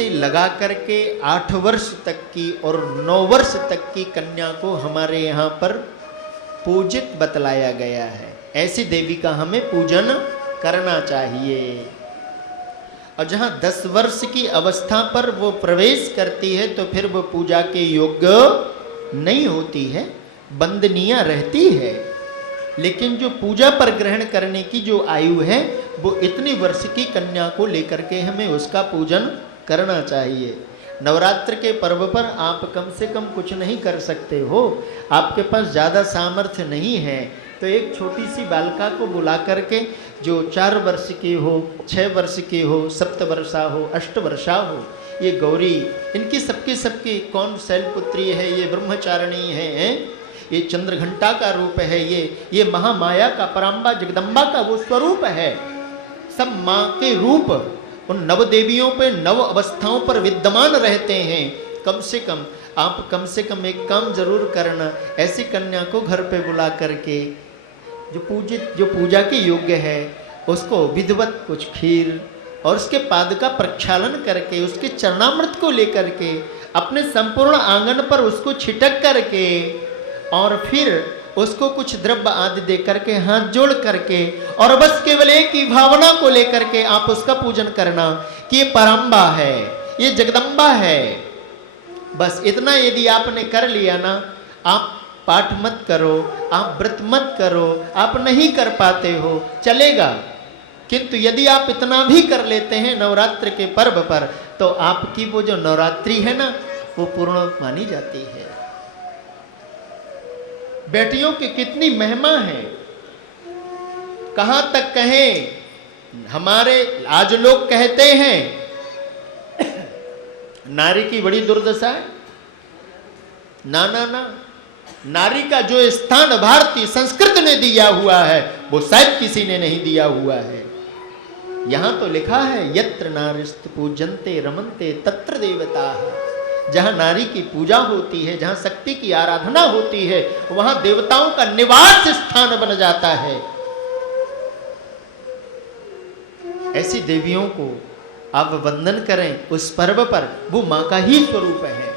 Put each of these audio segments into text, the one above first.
से लगा करके 8 वर्ष तक की और 9 वर्ष तक की कन्या को हमारे यहाँ पर पूजित बतलाया गया है। ऐसी देवी का हमें पूजन करना चाहिए। और जहाँ 10 वर्ष की अवस्था पर वो प्रवेश करती है तो फिर वो पूजा के योग्य नहीं होती है, बंदनीय रहती है। लेकिन जो पूजा पर ग्रहण करने की जो आयु है वो इतनी वर्ष की कन्या को लेकर के हमें उसका पूजन करना चाहिए। नवरात्र के पर्व पर आप कम से कम कुछ नहीं कर सकते हो, आपके पास ज़्यादा सामर्थ्य नहीं है, तो एक छोटी सी बालिका को बुला करके जो 4 वर्ष की हो, 6 वर्ष की हो, 7 वर्षा हो, 8 वर्षा हो, ये गौरी, इनकी सबकी कौन शैलपुत्री है, ये ब्रह्मचारिणी है, ये चंद्रघंटा का रूप है, ये महामाया का, पराम्बा जगदम्बा का वो स्वरूप है। सब माँ के रूप उन नव देवियों पे, नव अवस्थाओं पर विद्यमान रहते हैं। कम से कम एक काम जरूर करना, ऐसी कन्या को घर पे बुला करके जो पूजा के योग्य है उसको विधिवत कुछ खीर और उसके पाद का प्रक्षालन करके उसके चरणामृत को लेकर के अपने संपूर्ण आंगन पर उसको छिटक करके और फिर उसको कुछ द्रव्य आदि दे करके हाथ जोड़ करके और बस केवल एक ही भावना को लेकर के आप उसका पूजन करना कि ये पराम्बा है, ये जगदम्बा है। बस इतना यदि आपने कर लिया ना, आप पाठ मत करो, आप व्रत मत करो, आप नहीं कर पाते हो चलेगा, किंतु यदि आप इतना भी कर लेते हैं नवरात्र के पर्व पर तो आपकी वो जो नवरात्रि है ना वो पूर्ण मानी जाती है। बेटियों की कितनी महिमा है, कहां तक कहें। हमारे आज लोग कहते हैं नारी की बड़ी दुर्दशा है। ना ना ना, नारी का जो स्थान भारतीय संस्कृत ने दिया हुआ है वो शायद किसी ने नहीं दिया हुआ है। यहां तो लिखा है यत्र नारीस्त पूजन्ते रमन्ते तत्र देवता। जहां नारी की पूजा होती है, जहां शक्ति की आराधना होती है, वहां देवताओं का निवास स्थान बन जाता है। ऐसी देवियों को आप वंदन करें उस पर्व पर, वो मां का ही स्वरूप है,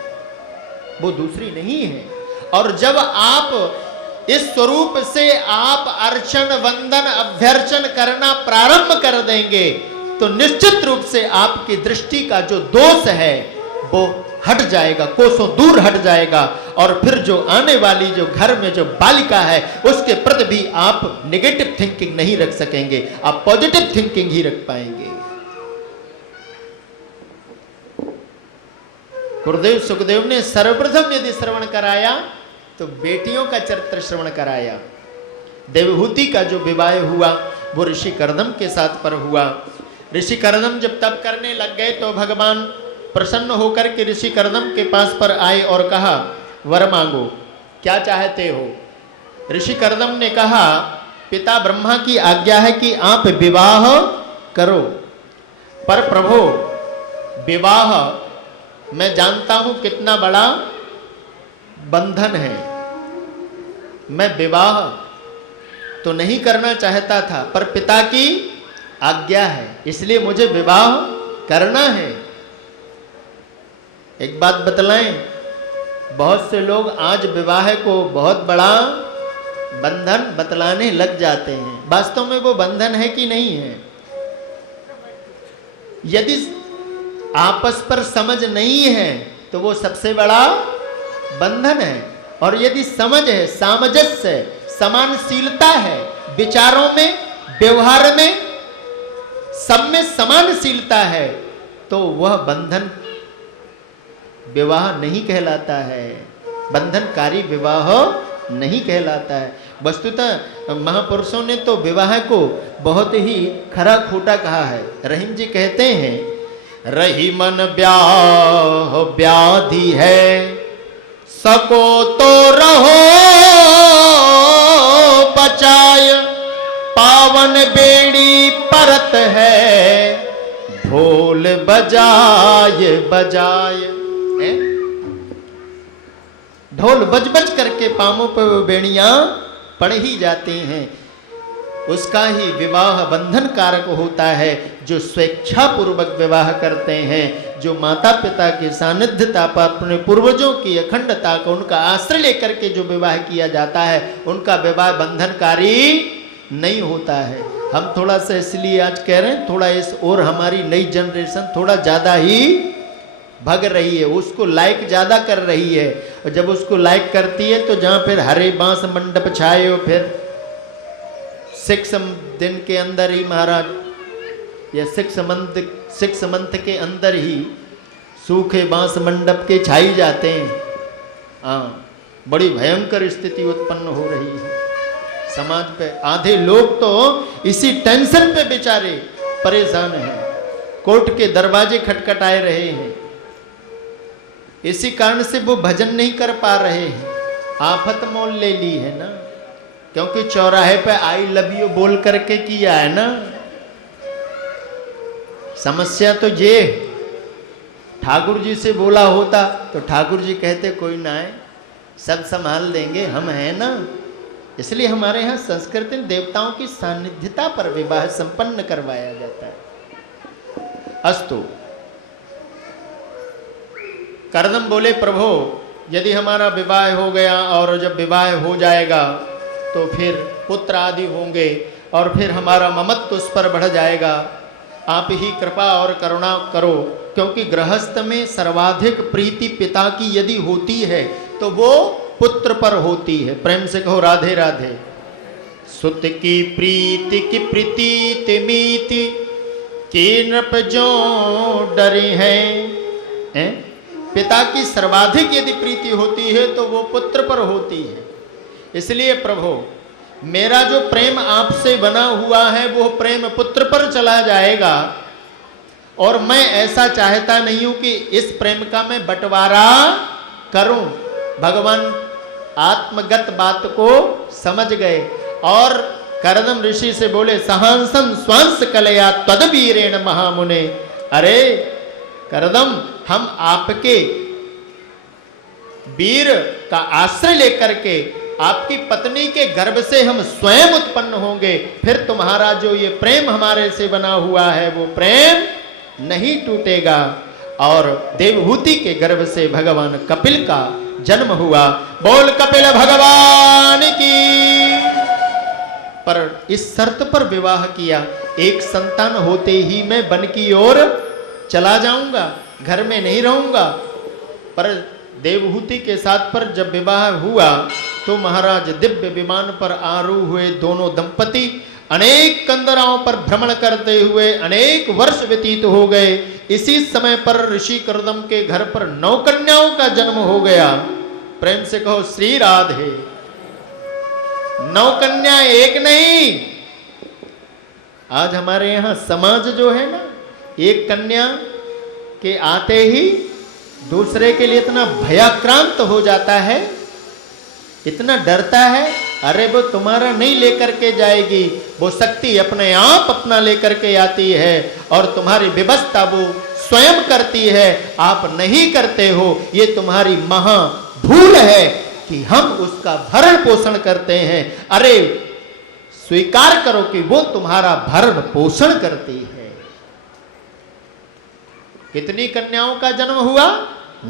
वो दूसरी नहीं है। और जब आप इस स्वरूप से आप अर्चन वंदन अभ्यर्चन करना प्रारंभ कर देंगे तो निश्चित रूप से आपकी दृष्टि का जो दोष है वो हट जाएगा, कोसों दूर हट जाएगा। और फिर जो आने वाली जो घर में जो बालिका है उसके प्रति भी आप नेगेटिव थिंकिंग नहीं रख सकेंगे, आप पॉजिटिव थिंकिंग ही रख पाएंगे। गुरुदेव सुखदेव ने सर्वप्रथम यदि श्रवण कराया तो बेटियों का चरित्र श्रवण कराया। देवहूति का जो विवाह हुआ वो ऋषि कर्दम के साथ पर हुआ। ऋषि कर्दम जब तप करने लग गए तो भगवान प्रसन्न होकर के ऋषि कर्दम के पास पर आए और कहा वर मांगो, क्या चाहते हो। ऋषि कर्दम ने कहा पिता ब्रह्मा की आज्ञा है कि आप विवाह करो, पर प्रभु विवाह मैं जानता हूं कितना बड़ा बंधन है, मैं विवाह तो नहीं करना चाहता था पर पिता की आज्ञा है इसलिए मुझे विवाह करना है। एक बात बतलाएं, बहुत से लोग आज विवाह को बहुत बड़ा बंधन बतलाने लग जाते हैं, वास्तव में वो बंधन है कि नहीं है। यदि आपस पर समझ नहीं है तो वो सबसे बड़ा बंधन है। और यदि समझ है, सामंजस्य है, समानशीलता है, विचारों में, व्यवहार में, सब में समानशीलता है तो वह बंधन विवाह नहीं कहलाता है, बंधनकारी विवाह नहीं कहलाता है। वस्तुतः महापुरुषों ने तो विवाह को बहुत ही खरा खोटा कहा है। रहीम जी कहते हैं रही मन ब्याह व्याधि है, सको तो रहो बचाय, पावन बेड़ी परत है, ढोल बजाय बजाय। ढोल बज बज करके पामों पर वो बेड़ियां पड़ ही जाती हैं। उसका ही विवाह बंधन कारक होता है। जो स्वेच्छा पूर्वक विवाह करते हैं, जो माता पिता की सानिध्यता पर, अपने पूर्वजों की अखंडता को, उनका आश्रय लेकर के जो विवाह किया जाता है, उनका विवाह बंधनकारी नहीं होता है। हम थोड़ा सा इसलिए आज कह रहे हैं, थोड़ा इस और हमारी नई जनरेशन थोड़ा ज़्यादा ही भग रही है, उसको लाइक ज़्यादा कर रही है। और जब उसको लाइक करती है तो जहाँ फिर हरे बांस मंडप छाए हो, फिर 6 दिन के अंदर ही महाराज, या 6 मंथ के अंदर ही सूखे बांस मंडप के छाई जाते हैं। हाँ, बड़ी भयंकर स्थिति उत्पन्न हो रही है समाज पे। आधे लोग तो इसी टेंशन पे बेचारे परेशान हैं, कोर्ट के दरवाजे खटखटाए रहे हैं, इसी कारण से वो भजन नहीं कर पा रहे हैं। आफत मोल ले ली है ना, क्योंकि चौराहे पे आई लव यू बोल करके किया है ना। समस्या तो ये, ठाकुर जी से बोला होता तो ठाकुर जी कहते कोई ना है, सब संभाल देंगे, हम हैं ना। इसलिए हमारे यहाँ संस्कृति में देवताओं की सानिध्यता पर विवाह संपन्न करवाया जाता है। अस्तु, करदम बोले प्रभु, यदि हमारा विवाह हो गया और जब विवाह हो जाएगा तो फिर पुत्र आदि होंगे और फिर हमारा ममत्व उस पर बढ़ जाएगा। आप ही कृपा और करुणा करो, क्योंकि गृहस्थ में सर्वाधिक प्रीति पिता की यदि होती है तो वो पुत्र पर होती है। प्रेम से कहो राधे राधे। सुत की प्रीति की प्रीति मीति की नृप जो डरे हैं। पिता की सर्वाधिक यदि प्रीति होती है तो वो पुत्र पर होती है। इसलिए प्रभु, मेरा जो प्रेम आपसे बना हुआ है वो प्रेम पुत्र पर चला जाएगा, और मैं ऐसा चाहता नहीं हूं कि इस प्रेम का मैं बंटवारा करूं। भगवान आत्मगत बात को समझ गए और करदम ऋषि से बोले, सहांसन स्वांस कलया तदवीरेण महामुने। अरे करदम, हम आपके वीर का आश्रय लेकर के आपकी पत्नी के गर्भ से हम स्वयं उत्पन्न होंगे, फिर तुम्हारा जो ये प्रेम हमारे से बना हुआ है वो प्रेम नहीं टूटेगा। और देवहूति के गर्भ से भगवान कपिल का जन्म हुआ। बोल कपिल भगवान की। पर इस शर्त पर विवाह किया, एक संतान होते ही मैं वन की ओर चला जाऊंगा, घर में नहीं रहूंगा। पर देवहूति के साथ पर जब विवाह हुआ तो महाराज दिव्य विमान पर आरूढ़ हुए दोनों दंपति अनेक कंदराओं पर भ्रमण करते हुए अनेक वर्ष व्यतीत हो गए। इसी समय पर ऋषि करदम के घर पर 9 कन्याओं का जन्म हो गया। प्रेम से कहो श्री राधे। 9 कन्या एक नहीं। आज हमारे यहाँ समाज जो है ना, एक कन्या के आते ही दूसरे के लिए इतना भयाक्रांत हो जाता है, इतना डरता है। अरे वो तुम्हारा नहीं लेकर के जाएगी, वो शक्ति अपने आप अपना लेकर के आती है और तुम्हारी व्यवस्था वो स्वयं करती है, आप नहीं करते हो। ये तुम्हारी महा भूल है कि हम उसका भरण पोषण करते हैं। अरे स्वीकार करो कि वो तुम्हारा भरण पोषण करती है। कितनी कन्याओं का जन्म हुआ?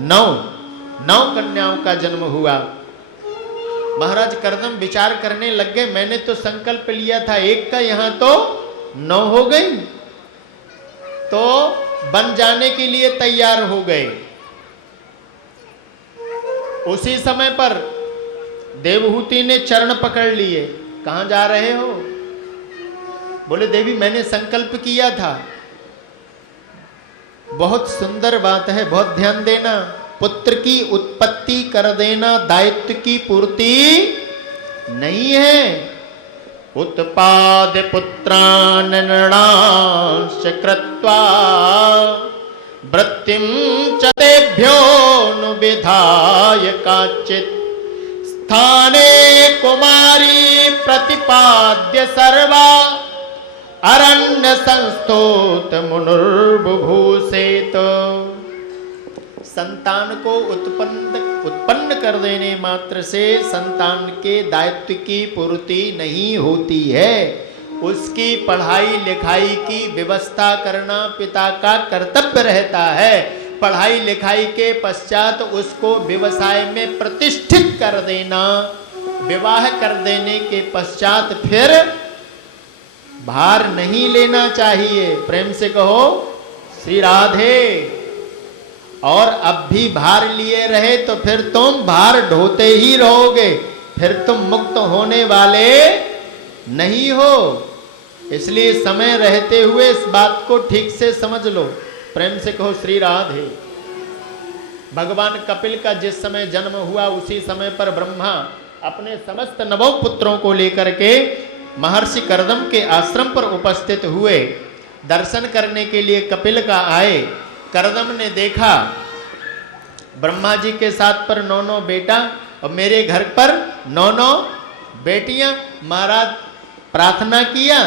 9 कन्याओं का जन्म हुआ। महाराज करदम विचार करने लग गए, मैंने तो संकल्प लिया था एक का, यहां तो 9 हो गई। तो बन जाने के लिए तैयार हो गए। उसी समय पर देवहूति ने चरण पकड़ लिए। कहां जा रहे हो? बोले देवी मैंने संकल्प किया था। बहुत सुंदर बात है, बहुत ध्यान देना। पुत्र की उत्पत्ति कर देना दायित्व की पूर्ति नहीं है। उत्पाद पुत्रान् नृणांश्च कृत्वा वृत्तिं च तेभ्योऽनुविधाय काचित् स्थाने कुमारी प्रतिपाद्य सर्वा अरण्य संस्तोत मुनुर्बुभूषेत। संतान को उत्पन्न कर देने मात्र से संतान के दायित्व की पूर्ति नहीं होती है। उसकी पढ़ाई लिखाई की व्यवस्था करना पिता का कर्तव्य रहता है। पढ़ाई लिखाई के पश्चात उसको व्यवसाय में प्रतिष्ठित कर देना, विवाह कर देने के पश्चात फिर भार नहीं लेना चाहिए। प्रेम से कहो श्री राधे। और अब भी भार लिए रहे तो फिर तुम भार ढोते ही रहोगे, फिर तुम मुक्त होने वाले नहीं हो। इसलिए समय रहते हुए इस बात को ठीक से समझ लो। प्रेम से कहो श्री राधे। भगवान कपिल का जिस समय जन्म हुआ उसी समय पर ब्रह्मा अपने समस्त नवों पुत्रों को लेकर के महर्षि कर्दम के आश्रम पर उपस्थित हुए। दर्शन करने के लिए कपिल का आए। कर्दम ने देखा ब्रह्मा जी के साथ पर 9 बेटा और मेरे घर पर 9 बेटियां। महाराज प्रार्थना किया।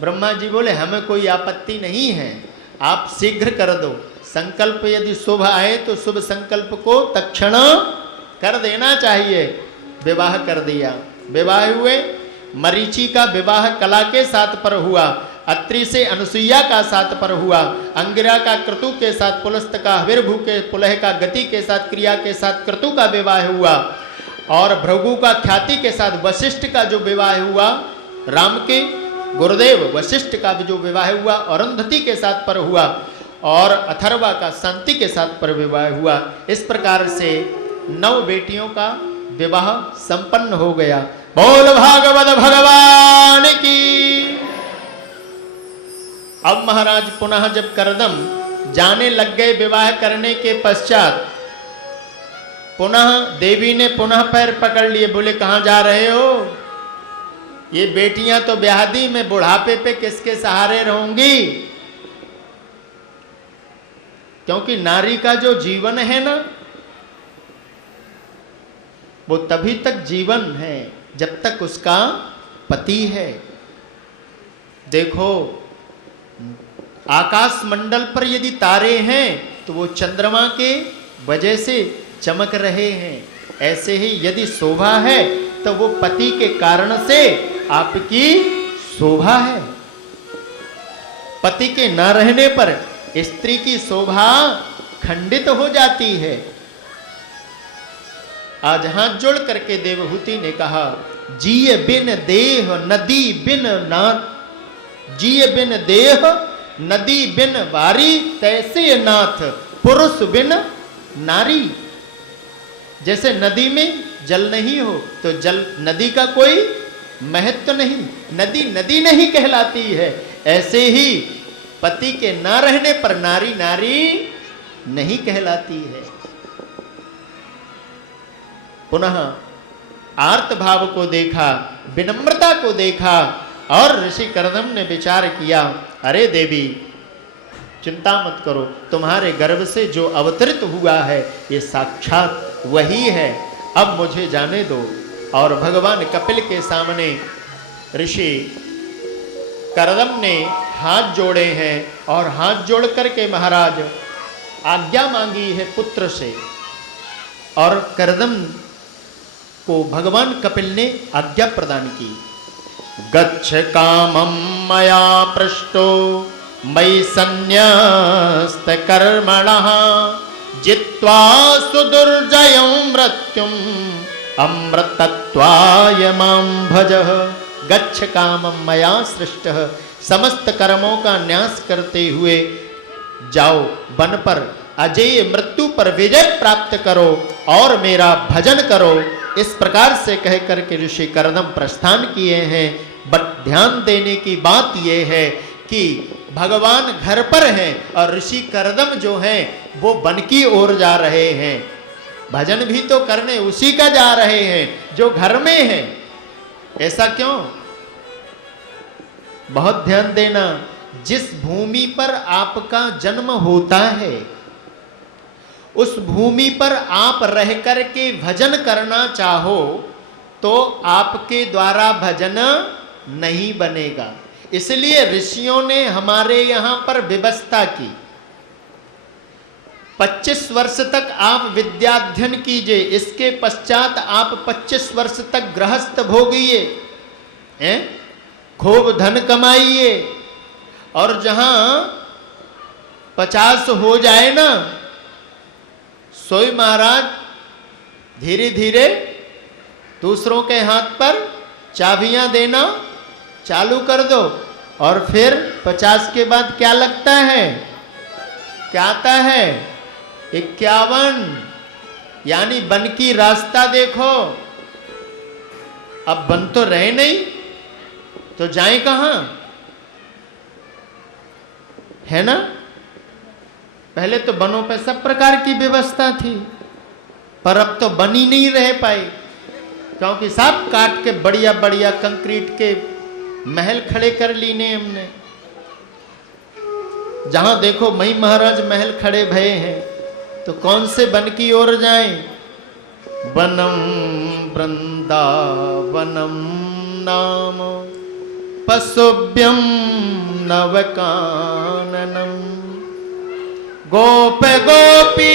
ब्रह्मा जी बोले हमें कोई आपत्ति नहीं है, आप शीघ्र कर दो। संकल्प यदि शुभ आए तो शुभ संकल्प को तत्क्षण कर देना चाहिए। विवाह कर दिया। विवाह हुए। मरीचि का विवाह कला के साथ पर हुआ, अत्रि से अनुसुईया का साथ पर हुआ, अंगिरा का क्रतु के साथ, पुलस्त का हविर्भू के पुलह का गति के साथ, क्रिया के साथ क्रतु का विवाह हुआ, और भृगु का ख्याति के साथ वशिष्ठ का जो विवाह हुआ, राम के गुरुदेव वशिष्ठ का जो विवाह हुआ अरुंधति के साथ पर हुआ, और अथर्वा का शांति के साथ पर विवाह हुआ। इस प्रकार से 9 बेटियों का विवाह संपन्न हो गया। बोल भागवत भगवान की। अब महाराज पुनः जब कर्दम जाने लग गए विवाह करने के पश्चात, पुनः देवी ने पुनः पैर पकड़ लिए। बोले कहां जा रहे हो? ये बेटियां तो ब्याह दी, मैं बुढ़ापे पे किसके सहारे रहूंगी? क्योंकि नारी का जो जीवन है ना, वो तभी तक जीवन है जब तक उसका पति है। देखो आकाश मंडल पर यदि तारे हैं तो वो चंद्रमा के वजह से चमक रहे हैं। ऐसे ही यदि शोभा है तो वो पति के कारण से आपकी शोभा है। पति के न रहने पर स्त्री की शोभा खंडित हो जाती है। आज हाथ जोड़ करके देवहूति ने कहा, जिए बिन देह नदी बिन नाथ, जिए बिन देह नदी बिन वारी, तैसे नाथ पुरुष बिन नारी। जैसे नदी में जल नहीं हो तो जल नदी का कोई महत्व नहीं, नदी नदी नहीं कहलाती है। ऐसे ही पति के ना रहने पर नारी नारी नहीं कहलाती है। पुनः आर्त भाव को देखा, विनम्रता को देखा, और ऋषि कर्दम ने विचार किया, अरे देवी चिंता मत करो, तुम्हारे गर्भ से जो अवतरित हुआ है ये साक्षात वही है, अब मुझे जाने दो। और भगवान कपिल के सामने ऋषि कर्दम ने हाथ जोड़े हैं, और हाथ जोड़ करके महाराज आज्ञा मांगी है पुत्र से, और कर्दम को भगवान कपिल ने आज्ञा प्रदान की। गच्छ कामं मया पृष्टो मयि सन्न्यस्त कर्मणः, जित्वा सुदुर्जयं मृत्युम अमृतत्वाय मां भजः। गच्छ कामं मया सृष्टः, समस्त कर्मों का न्यास करते हुए जाओ, वन पर अजेय मृत्यु पर विजय प्राप्त करो और मेरा भजन करो। इस प्रकार से कह करके ऋषि कर्दम प्रस्थान किए हैं। बट ध्यान देने की बात यह है कि भगवान घर पर हैं और ऋषि कर्दम जो हैं वो वन की ओर जा रहे हैं। भजन भी तो करने उसी का जा रहे हैं जो घर में है। ऐसा क्यों? बहुत ध्यान देना, जिस भूमि पर आपका जन्म होता है उस भूमि पर आप रह कर के भजन करना चाहो तो आपके द्वारा भजन नहीं बनेगा। इसलिए ऋषियों ने हमारे यहां पर व्यवस्था की, 25 वर्ष तक आप विद्याध्ययन कीजिए, इसके पश्चात आप 25 वर्ष तक गृहस्थ भोगिए। खूब धन कमाइए, और जहां 50 हो जाए ना, सोई महाराज धीरे धीरे दूसरों के हाथ पर चाबियां देना चालू कर दो, और फिर 50 के बाद क्या लगता है, क्या आता है, 51, यानी बन की रास्ता देखो। अब बन तो रहे नहीं, तो जाएं कहां, है ना। पहले तो बनों पे सब प्रकार की व्यवस्था थी, पर अब तो बन ही नहीं रह पाई, क्योंकि सब काट के बढ़िया बढ़िया कंक्रीट के महल खड़े कर लीने हमने। जहां देखो मई महाराज महल खड़े भये हैं, तो कौन से वन की ओर जाएं। वनम वृंदावनम नाम पशुभ्यम नवकाननम, गोप गोपी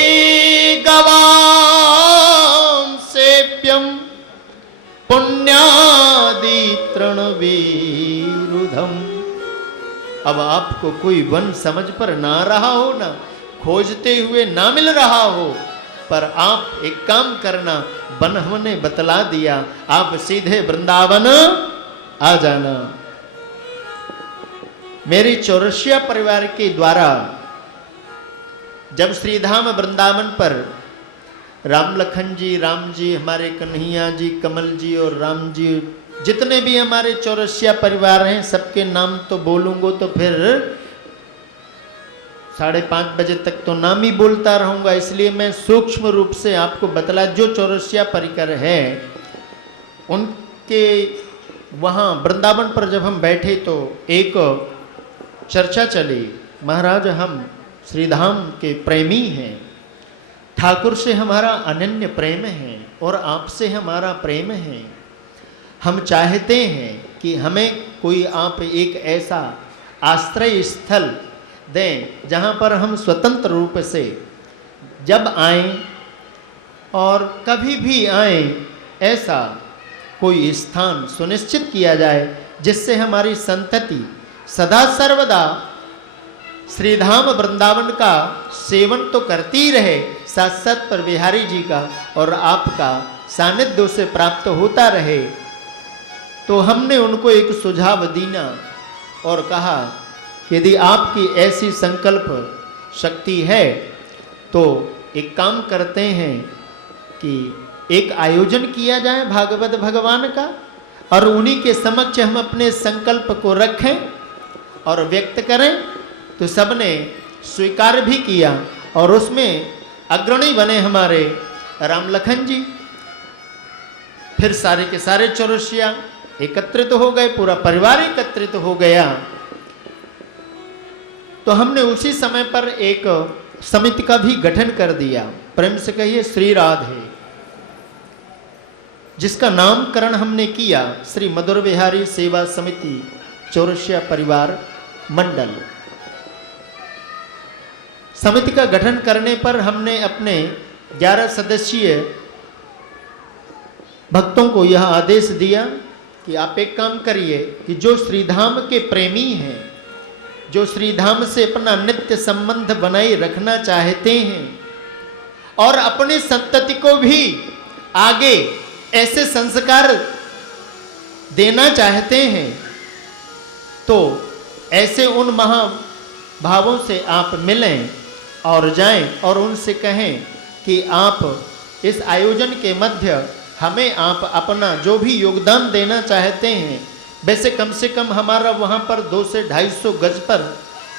गवां सेव्यम पुण्यादि तृणवीरुधम। अब आपको कोई वन समझ पर ना रहा हो, ना खोजते हुए ना मिल रहा हो, पर आप एक काम करना, वन हमने बतला दिया, आप सीधे वृंदावन आ जाना। मेरी चौरसिया परिवार के द्वारा जब श्रीधाम वृंदावन पर राम लखन जी, राम जी, हमारे कन्हैया जी, कमल जी और राम जी, जितने भी हमारे चौरसिया परिवार हैं, सबके नाम तो बोलूंगा तो फिर 5:30 बजे तक तो नाम ही बोलता रहूंगा, इसलिए मैं सूक्ष्म रूप से आपको बतला। जो चौरसिया परिकर है उनके वहाँ वृंदावन पर जब हम बैठे तो एक चर्चा चली, महाराज हम श्रीधाम के प्रेमी हैं, ठाकुर से हमारा अनन्य प्रेम है और आपसे हमारा प्रेम है। हम चाहते हैं कि हमें कोई आप एक ऐसा आश्रय स्थल दें जहाँ पर हम स्वतंत्र रूप से जब आएं और कभी भी आएं, ऐसा कोई स्थान सुनिश्चित किया जाए जिससे हमारी संतति सदा सर्वदा श्रीधाम वृंदावन का सेवन तो करती ही रहे, साथ साथ पर बिहारी जी का और आपका सानिध्य से प्राप्त होता रहे। तो हमने उनको एक सुझाव दिया और कहा कि यदि आपकी ऐसी संकल्प शक्ति है तो एक काम करते हैं कि एक आयोजन किया जाए भागवत भगवान का, और उन्हीं के समक्ष हम अपने संकल्प को रखें और व्यक्त करें। तो सबने स्वीकार भी किया और उसमें अग्रणी बने हमारे राम लखन जी। फिर सारे के सारे चौरसिया एकत्रित हो गए, पूरा परिवार एकत्रित हो गया। तो हमने उसी समय पर एक समिति का भी गठन कर दिया, प्रेम से कहिए श्री राधे, जिसका नामकरण हमने किया श्री मधुर बिहारी सेवा समिति चौरसिया परिवार मंडल। समिति का गठन करने पर हमने अपने 11 सदस्यीय भक्तों को यह आदेश दिया कि आप एक काम करिए कि जो श्रीधाम के प्रेमी हैं, जो श्रीधाम से अपना नित्य संबंध बनाए रखना चाहते हैं और अपनी संतति को भी आगे ऐसे संस्कार देना चाहते हैं, तो ऐसे उन महाभावों से आप मिलें और जाएं और उनसे कहें कि आप इस आयोजन के मध्य हमें आप अपना जो भी योगदान देना चाहते हैं, वैसे कम से कम हमारा वहाँ पर 200 से 250 गज पर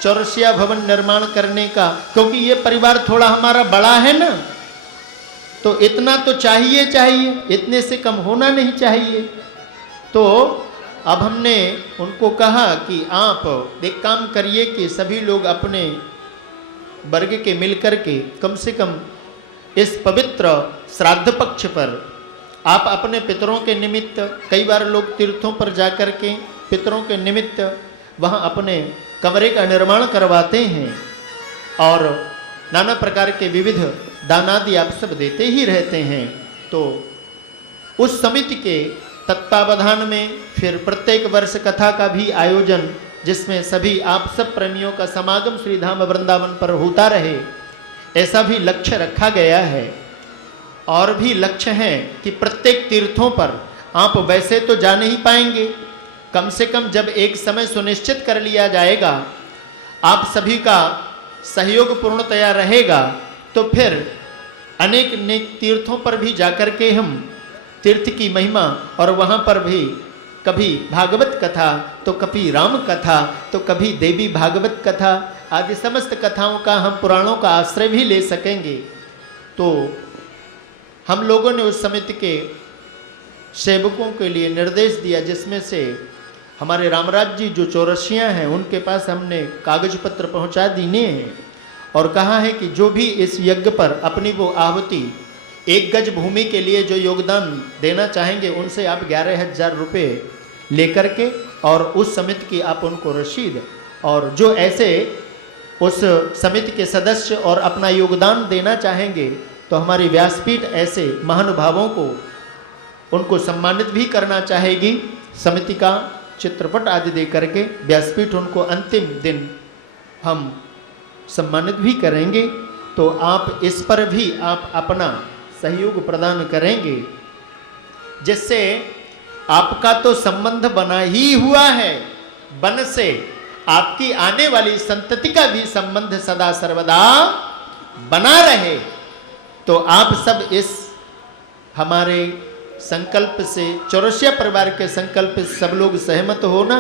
चौरसिया भवन निर्माण करने का, क्योंकि ये परिवार थोड़ा हमारा बड़ा है ना, तो इतना तो चाहिए, इतने से कम होना नहीं चाहिए। तो अब हमने उनको कहा कि आप एक काम करिए कि सभी लोग अपने वर्ग के मिलकर के कम से कम इस पवित्र श्राद्ध पक्ष पर आप अपने पितरों के निमित्त, कई बार लोग तीर्थों पर जाकर के पितरों के निमित्त वहाँ अपने कमरे का निर्माण करवाते हैं और नाना प्रकार के विविध दानादि आप सब देते ही रहते हैं। तो उस समिति के तत्वावधान में फिर प्रत्येक वर्ष कथा का भी आयोजन, जिसमें सभी आप सब प्रेमियों का समागम श्री धाम वृंदावन पर होता रहे, ऐसा भी लक्ष्य रखा गया है। और भी लक्ष्य है कि प्रत्येक तीर्थों पर आप वैसे तो जा नहीं पाएंगे, कम से कम जब एक समय सुनिश्चित कर लिया जाएगा, आप सभी का सहयोग पूर्णतया रहेगा, तो फिर अनेक अनेक तीर्थों पर भी जाकर के हम तीर्थ की महिमा, और वहाँ पर भी कभी भागवत कथा तो कभी राम कथा तो कभी देवी भागवत कथा आदि समस्त कथाओं का हम पुराणों का आश्रय भी ले सकेंगे। तो हम लोगों ने उस समिति के सेवकों के लिए निर्देश दिया, जिसमें से हमारे रामराज जी जो चौरसिया हैं उनके पास हमने कागज पत्र पहुंचा दिए हैं और कहा है कि जो भी इस यज्ञ पर अपनी वो आहुति 1 गज भूमि के लिए जो योगदान देना चाहेंगे, उनसे आप 11,000 रुपये लेकर के और उस समिति की आप उनको रसीद, और जो ऐसे उस समिति के सदस्य और अपना योगदान देना चाहेंगे तो हमारी व्यासपीठ ऐसे महानुभावों को उनको सम्मानित भी करना चाहेगी। समिति का चित्रपट आदि दे करके व्यासपीठ उनको अंतिम दिन हम सम्मानित भी करेंगे। तो आप इस पर भी आप अपना सहयोग प्रदान करेंगे, जिससे आपका तो संबंध बना ही हुआ है, बन से आपकी आने वाली संतति का भी संबंध सदा सर्वदा बना रहे। तो आप सब इस हमारे संकल्प से, चौरसिया परिवार के संकल्प से सब लोग सहमत हो ना?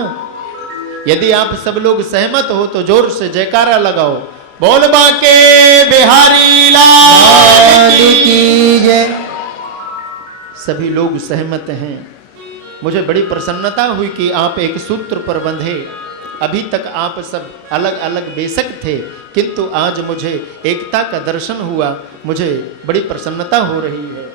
यदि आप सब लोग सहमत हो तो जोर से जयकारा लगाओ, बोल बाके बिहारी लाल की जय। सभी लोग सहमत हैं। मुझे बड़ी प्रसन्नता हुई कि आप एक सूत्र पर बंधे। अभी तक आप सब अलग अलग बेशक थे, किंतु आज मुझे एकता का दर्शन हुआ, मुझे बड़ी प्रसन्नता हो रही है।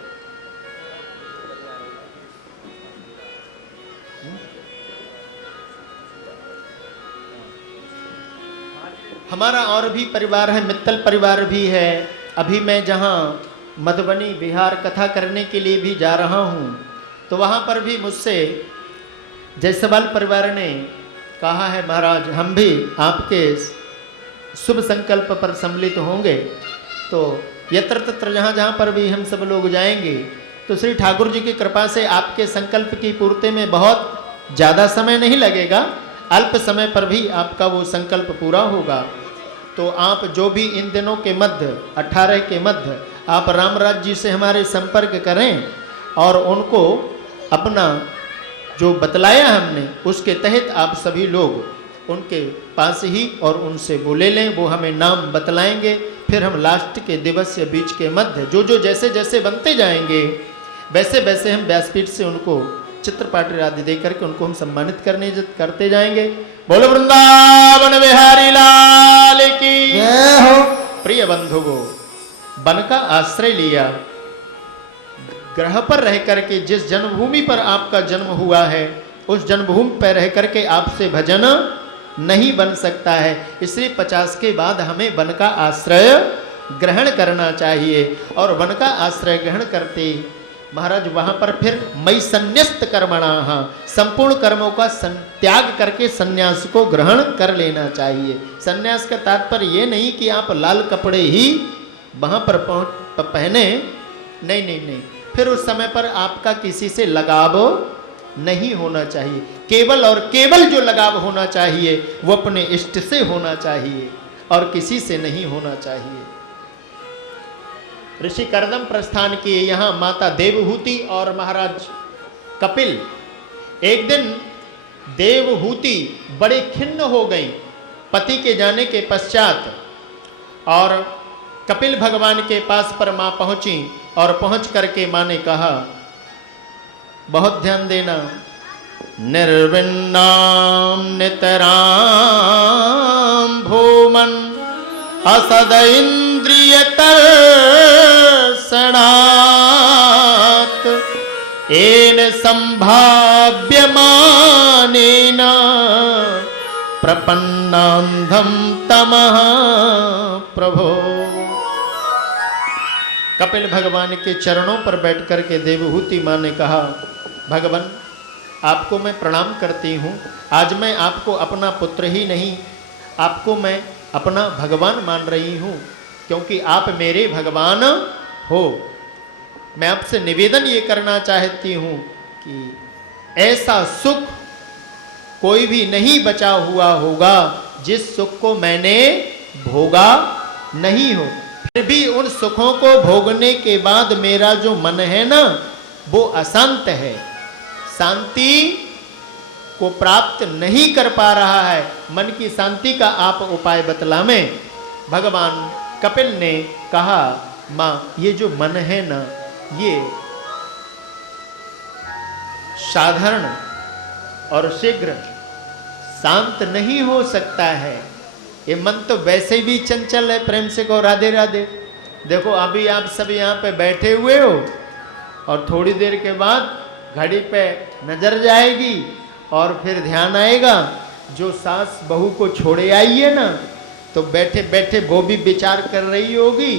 हमारा और भी परिवार है, मित्तल परिवार भी है। अभी मैं जहाँ मधुबनी बिहार कथा करने के लिए भी जा रहा हूँ, तो वहाँ पर भी मुझसे जायसवाल परिवार ने कहा है, महाराज हम भी आपके शुभ संकल्प पर सम्मिलित होंगे। तो यत्र तत्र जहाँ जहाँ पर भी हम सब लोग जाएंगे, तो श्री ठाकुर जी की कृपा से आपके संकल्प की पूर्ति में बहुत ज़्यादा समय नहीं लगेगा, अल्प समय पर भी आपका वो संकल्प पूरा होगा। तो आप जो भी इन दिनों के मध्य 18 के मध्य आप रामराज जी से हमारे संपर्क करें और उनको अपना जो बतलाया हमने उसके तहत आप सभी लोग उनके पास ही और उनसे बोले लें। वो हमें नाम बतलाएंगे, फिर हम लास्ट के दिवस या बीच के मध्य जो जो जैसे जैसे बनते जाएंगे वैसे वैसे हम व्यासपीठ से उनको चित्रपाट आदि दे करके उनको हम सम्मानित करते जाएंगे। बोलो वृंदावन बिहारी लाल की जय हो। प्रिय बंधुओं, वन का आश्रय लिया, ग्रह पर रह करके जिस जन्मभूमि पर आपका जन्म हुआ है उस जन्मभूमि पर रह करके आपसे भजन नहीं बन सकता है, इसलिए 50 के बाद हमें वन का आश्रय ग्रहण करना चाहिए। और वन का आश्रय ग्रहण करते महाराज वहां पर फिर मई संन्यस्त कर्मणा, संपूर्ण कर्मों का त्याग करके संन्यास को ग्रहण कर लेना चाहिए। संन्यास का तात्पर्य ये नहीं कि आप लाल कपड़े ही वहां पर पहने, नहीं नहीं नहीं, फिर उस समय पर आपका किसी से लगाव नहीं होना चाहिए। केवल और केवल जो लगाव होना चाहिए वो अपने इष्ट से होना चाहिए और किसी से नहीं होना चाहिए। ऋषि कर्दम प्रस्थान किए, यहाँ माता देवहूति और महाराज कपिल। एक दिन देवहूति बड़े खिन्न हो गई पति के जाने के पश्चात, और कपिल भगवान के पास पर माँ पहुँची और पहुँच करके माँ ने कहा, बहुत ध्यान देना, निर्विन्नाम नितराम भूमन असद इंद्रियतर्षणात् येन संभाव्यमानेन प्रपन्नान्धं तमः प्रभो। कपिल भगवान के चरणों पर बैठ कर के देवहूति माँ ने कहा, भगवान आपको मैं प्रणाम करती हूँ। आज मैं आपको अपना पुत्र ही नहीं, आपको मैं अपना भगवान मान रही हूँ, क्योंकि आप मेरे भगवान हो। मैं आपसे निवेदन ये करना चाहती हूँ कि ऐसा सुख कोई भी नहीं बचा हुआ होगा जिस सुख को मैंने भोगा नहीं हो। फिर भी उन सुखों को भोगने के बाद मेरा जो मन है ना, वो अशांत है, शांति को प्राप्त नहीं कर पा रहा है। मन की शांति का आप उपाय बतलावें। भगवान कपिल ने कहा, माँ ये जो मन है ना, ये साधारण और शीघ्र शांत नहीं हो सकता है। ये मन तो वैसे भी चंचल है। प्रेम से कहो राधे राधे। देखो अभी आप सब यहाँ पे बैठे हुए हो और थोड़ी देर के बाद घड़ी पे नजर जाएगी और फिर ध्यान आएगा, जो सास बहू को छोड़े आई है ना, तो बैठे बैठे वो भी विचार कर रही होगी,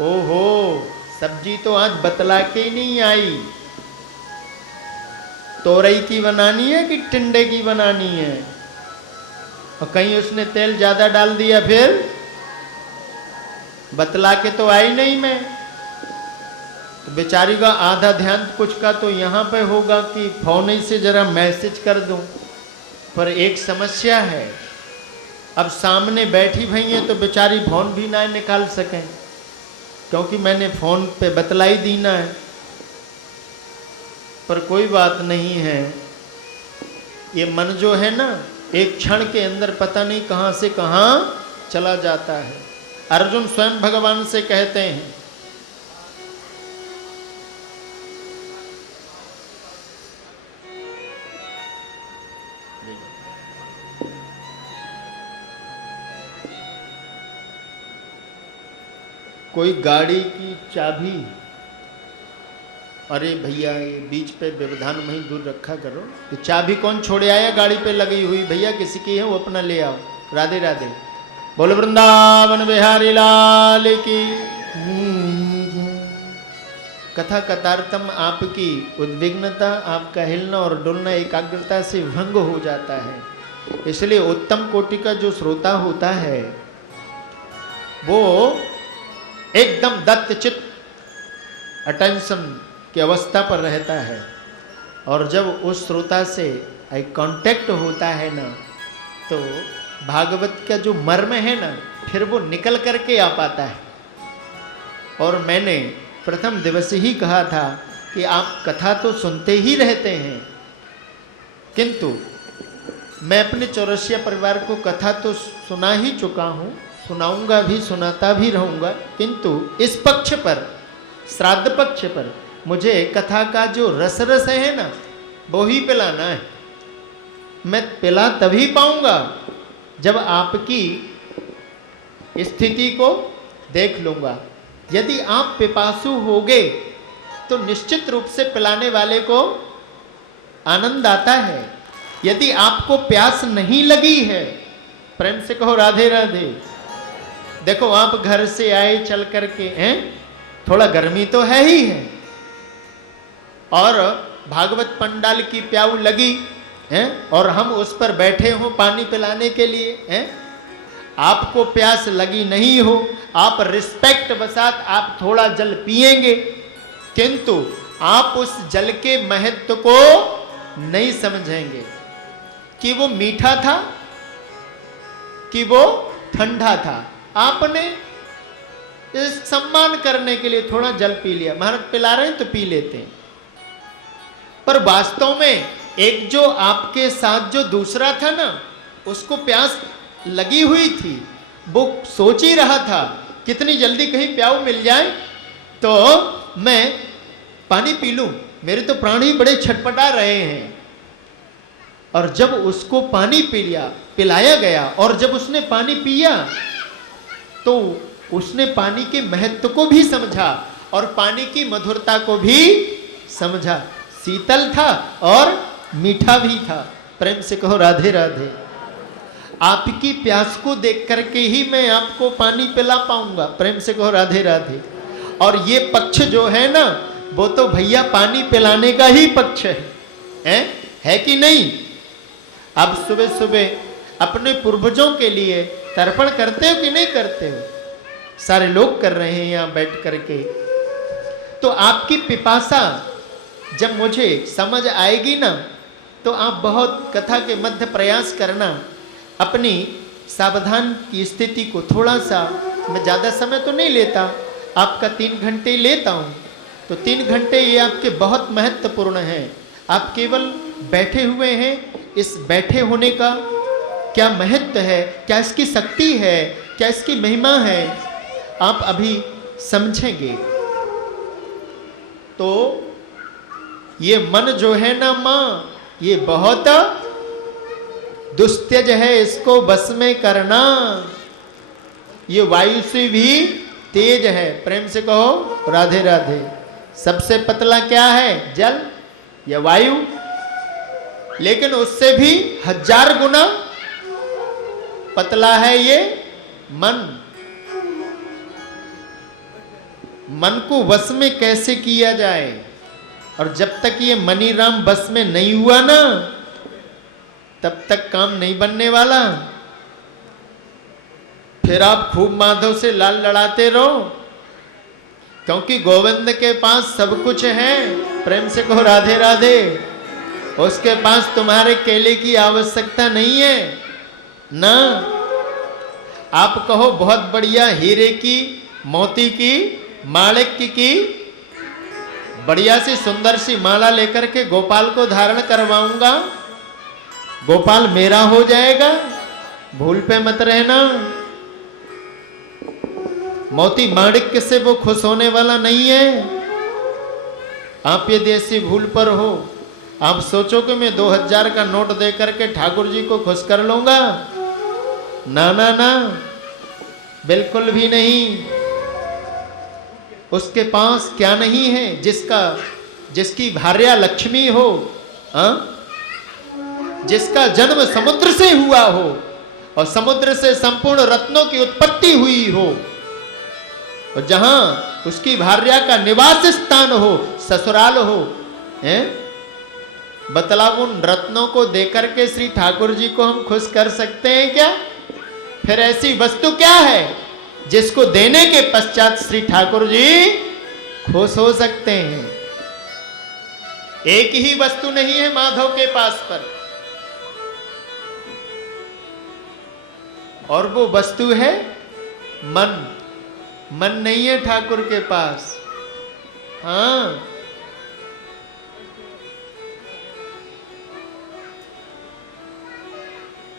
ओहो सब्जी तो आज बतला के नहीं आई, तोरई की बनानी है कि टिंडे की बनानी है, और कहीं उसने तेल ज्यादा डाल दिया, फिर बतला के तो आई नहीं मैं। तो बेचारी का आधा ध्यान कुछ का तो यहाँ पे होगा कि फोन ही से जरा मैसेज कर दूं। पर एक समस्या है, अब सामने बैठी भई है तो बेचारी फोन भी ना निकाल सकें, क्योंकि मैंने फोन पे बतलाई दी ना है। पर कोई बात नहीं है, ये मन जो है ना, एक क्षण के अंदर पता नहीं कहाँ से कहाँ चला जाता है। अर्जुन स्वयं भगवान से कहते हैं, कोई गाड़ी की चाबी, अरे भैया ये बीच पे व्यवधान वहीं दूर रखा करो, ये चाबी कौन छोड़े आया गाड़ी पे लगी हुई, भैया किसी की है वो अपना ले आओ। राधे राधे। बोलो वृंदावन बिहारी लाल की। कथा कतारतम आपकी उद्विग्नता, आपका हिलना और डुलना एकाग्रता से भंग हो जाता है। इसलिए उत्तम कोटि का जो श्रोता होता है वो एकदम दत्तचित्त अटेंशन की अवस्था पर रहता है, और जब उस श्रोता से एक कांटेक्ट होता है ना, तो भागवत का जो मर्म है ना, फिर वो निकल करके आ पाता है। और मैंने प्रथम दिवस ही कहा था कि आप कथा तो सुनते ही रहते हैं, किंतु मैं अपने चौरसिया परिवार को कथा तो सुना ही चुका हूँ, सुनाऊंगा भी, सुनाता भी रहूंगा, किंतु इस पक्ष पर, श्राद्ध पक्ष पर मुझे कथा का जो रस रस है ना, वो ही पिलाना है। मैं पिला तभी पाऊंगा जब आपकी स्थिति को देख लूंगा। यदि आप पिपासु होगे तो निश्चित रूप से पिलाने वाले को आनंद आता है। यदि आपको प्यास नहीं लगी है, प्रेम से कहो राधे राधे। देखो आप घर से आए चल करके, हैं, थोड़ा गर्मी तो है ही है, और भागवत पंडाल की प्याऊ लगी हैं, और हम उस पर बैठे हो पानी पिलाने के लिए, हैं, आपको प्यास लगी नहीं हो, आप रिस्पेक्ट बसात आप थोड़ा जल पिएंगे, किंतु आप उस जल के महत्व को नहीं समझेंगे कि वो मीठा था कि वो ठंडा था। आपने इस सम्मान करने के लिए थोड़ा जल पी लिया, महाराज पिला रहे हैं तो पी लेते हैं, पर वास्तव में एक जो आपके साथ जो दूसरा था ना, उसको प्यास लगी हुई थी, वो सोच ही रहा था कितनी जल्दी कहीं प्याऊ मिल जाए तो मैं पानी पी लूं, मेरे तो प्राण ही बड़े छटपटा रहे हैं। और जब उसको पानी पिलाया गया, और जब उसने पानी पिया तो उसने पानी के महत्व को भी समझा और पानी की मधुरता को भी समझा। शीतल था और मीठा भी था। प्रेम से कहो राधे राधे। आपकी प्यास को देख करके ही मैं आपको पानी पिला पाऊंगा। प्रेम से कहो राधे राधे। और ये पक्ष जो है ना, वो तो भैया पानी पिलाने का ही पक्ष है। है कि नहीं? अब सुबह सुबह अपने पूर्वजों के लिए तर्पण करते हो कि नहीं करते हो? सारे लोग कर रहे हैं यहाँ बैठ करके। तो आपकी पिपासा जब मुझे समझ आएगी ना, तो आप बहुत कथा के मध्य प्रयास करना, अपनी सावधान की स्थिति को थोड़ा सा, मैं ज़्यादा समय तो नहीं लेता, आपका 3 घंटे लेता हूँ, तो 3 घंटे ये आपके बहुत महत्वपूर्ण हैं। आप केवल बैठे हुए हैं, इस बैठे होने का क्या महत्व है, क्या इसकी शक्ति है, क्या इसकी महिमा है, आप अभी समझेंगे। तो ये मन जो है ना माँ, ये बहुत दुस्त्यज है, इसको बस में करना। ये वायु से भी तेज है। प्रेम से कहो राधे राधे। सबसे पतला क्या है? जल या वायु, लेकिन उससे भी 1000 गुना पतला है ये मन। मन को वश में कैसे किया जाए? और जब तक ये मनीराम बस में नहीं हुआ ना, तब तक काम नहीं बनने वाला। फिर आप खूब माधव से लाल लड़ाते रहो, क्योंकि गोविंद के पास सब कुछ है। प्रेम से कहो राधे राधे। उसके पास तुम्हारे केले की आवश्यकता नहीं है ना। आप कहो बहुत बढ़िया हीरे की, मोती की, माणिक्य की बढ़िया सी सुंदर सी माला लेकर के गोपाल को धारण करवाऊंगा, गोपाल मेरा हो जाएगा, भूल पे मत रहना। मोती माणिक्य से वो खुश होने वाला नहीं है। आप यदि ऐसी भूल पर हो, आप सोचो कि मैं 2000 का नोट दे करके ठाकुर जी को खुश कर लूंगा, ना ना ना, बिल्कुल भी नहीं। उसके पास क्या नहीं है जिसकी भार्या लक्ष्मी हो, जिसका जन्म समुद्र से हुआ हो और समुद्र से संपूर्ण रत्नों की उत्पत्ति हुई हो, और जहां उसकी भार्या का निवास स्थान हो, ससुराल हो, बतलाओ उन रत्नों को देकर के श्री ठाकुर जी को हम खुश कर सकते हैं क्या? फिर ऐसी वस्तु क्या है जिसको देने के पश्चात श्री ठाकुर जी खुश हो सकते हैं? एक ही वस्तु नहीं है माधव के पास पर, और वो वस्तु है मन। मन नहीं है ठाकुर के पास। हाँ,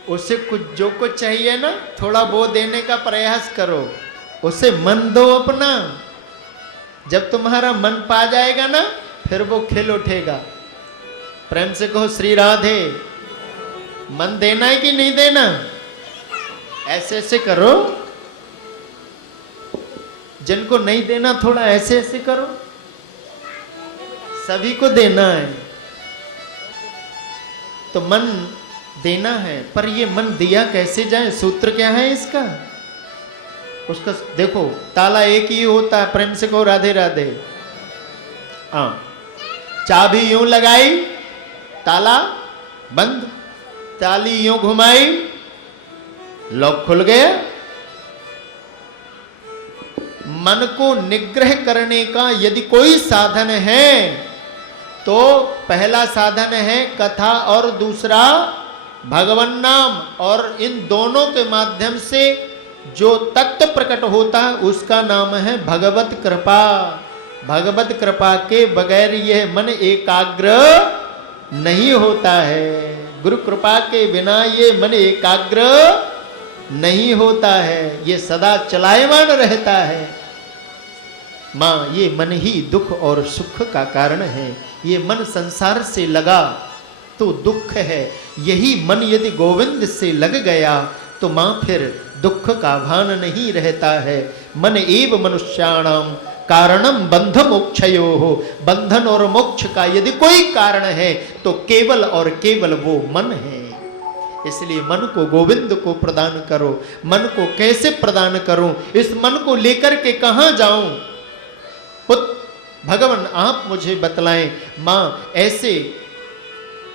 उसे कुछ जो कुछ चाहिए ना, थोड़ा वो देने का प्रयास करो, उसे मन दो अपना। जब तुम्हारा मन पा जाएगा ना, फिर वो खिल उठेगा। प्रेम से कहो श्री राधे। मन देना है कि नहीं देना? ऐसे ऐसे करो, जिनको नहीं देना थोड़ा ऐसे ऐसे करो, सभी को देना है। तो मन देना है, पर ये मन दिया कैसे जाए? सूत्र क्या है इसका? उसका देखो, ताला एक ही होता है। प्रेम से कहो राधे राधे। हाँ, चाबी यूं लगाई, ताला बंद, ताली यूं घुमाई, लॉक खुल गया। मन को निग्रह करने का यदि कोई साधन है, तो पहला साधन है कथा और दूसरा भगवान नाम। और इन दोनों के माध्यम से जो तत्व प्रकट होता है उसका नाम है भगवत कृपा। भगवत कृपा के बगैर यह मन एकाग्र नहीं होता है। गुरु कृपा के बिना ये मन एकाग्र नहीं होता है, ये सदा चलायमान रहता है। माँ, ये मन ही दुख और सुख का कारण है। ये मन संसार से लगा तो दुख है। यही मन यदि गोविंद से लग गया तो माँ फिर दुख का भान नहीं रहता है। मन एव मनुष्याणाम कारणम बंध मोक्षयो हो। बंधन और मोक्ष का यदि कोई कारण है तो केवल और केवल वो मन है। इसलिए मन को गोविंद को प्रदान करो। मन को कैसे प्रदान करूं? इस मन को लेकर के कहां जाऊं? भगवान आप मुझे बतलाएं। मां, ऐसे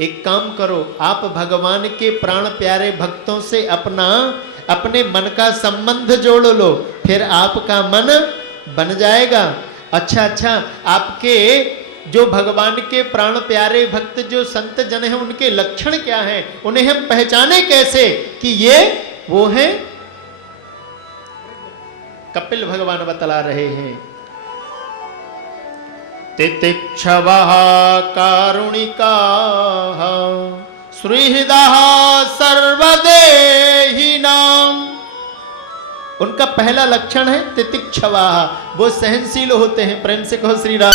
एक काम करो, आप भगवान के प्राण प्यारे भक्तों से अपने मन का संबंध जोड़ लो, फिर आपका मन बन जाएगा। अच्छा, आपके जो भगवान के प्राण प्यारे भक्त जो संत जन हैं, उनके लक्षण क्या हैं, उन्हें हम पहचाने कैसे कि ये वो हैं? कपिल भगवान बतला रहे हैं, तितिक्षवः कारुणिकाः सुहृदः सर्वदेहिनां। उनका पहला लक्षण है तितिक्षवः, वो सहनशील होते हैं। प्रेम से कहो श्री राम।